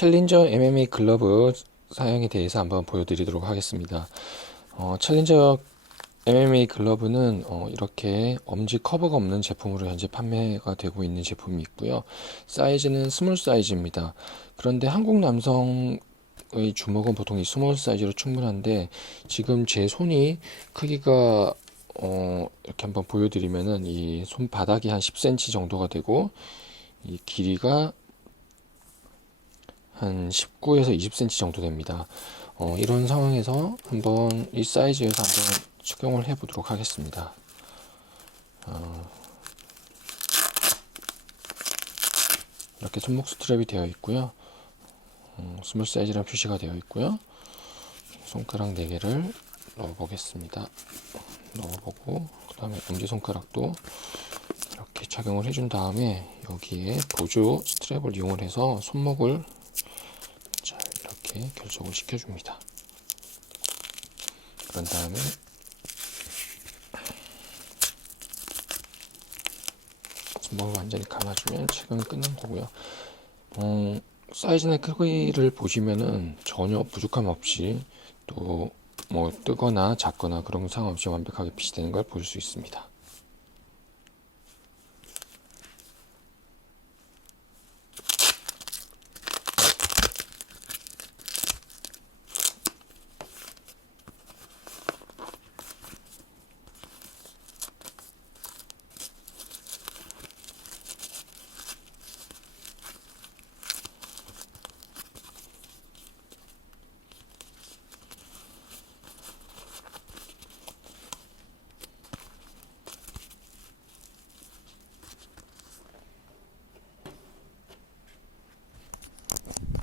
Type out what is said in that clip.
챌린저 MMA 글러브 사용에 대해서 한번 보여드리도록 하겠습니다. 어, 챌린저 MMA 글러브는 어, 이렇게 엄지 커버가 없는 제품으로 현재 판매가 되고 있는 제품이 있고요. 사이즈는 스몰 사이즈입니다. 그런데 한국 남성 의 주먹은 보통 이 스몰 사이즈로 충분한데 지금 제 손이 크기가 어, 이렇게 한번 보여드리면은 이 손바닥이 한 10cm 정도가 되고 이 길이가 한 19에서 20cm 정도 됩니다. 어, 이런 상황에서 한번 이 사이즈에서 한번 착용을 해 보도록 하겠습니다. 어, 이렇게 손목 스트랩이 되어 있고요. 음, 스몰 사이즈란 표시가 되어 있고요. 손가락 4개를 넣어 보겠습니다. 넣어보고 그 다음에 엄지손가락도 이렇게 착용을 해준 다음에 여기에 보조 스트랩을 이용을 해서 손목을 자 이렇게 결속을 시켜줍니다. 그런 다음에 손목을 완전히 감아주면 착용이 끝난 거고요. 어, 사이즈나 크기를 보시면은 전혀 부족함 없이 또 뭐 뜨거나 작거나 그런 상황 없이 완벽하게 핏이 되는 걸 볼 수 있습니다.